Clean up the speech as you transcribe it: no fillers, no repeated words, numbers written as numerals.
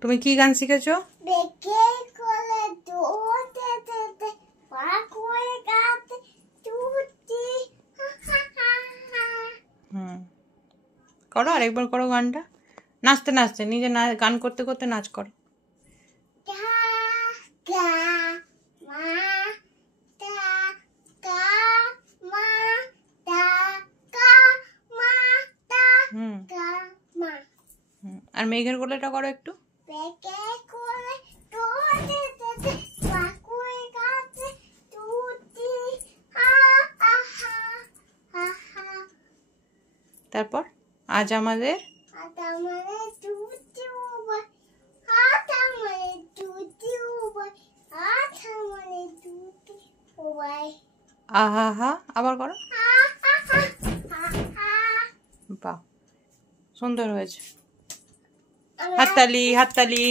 তুমি কি গান শিখেছো? করো, আরেকবার করো গানটা, নাচতে নাচতে, নিজে গান করতে করতে নাচ করো। আর মেঘের গোলাটা করো একটু। তারপর আজ আমাদের আহা হা, আবার করো। বাহ, সুন্দর হয়েছে। হাততালি হাততালি।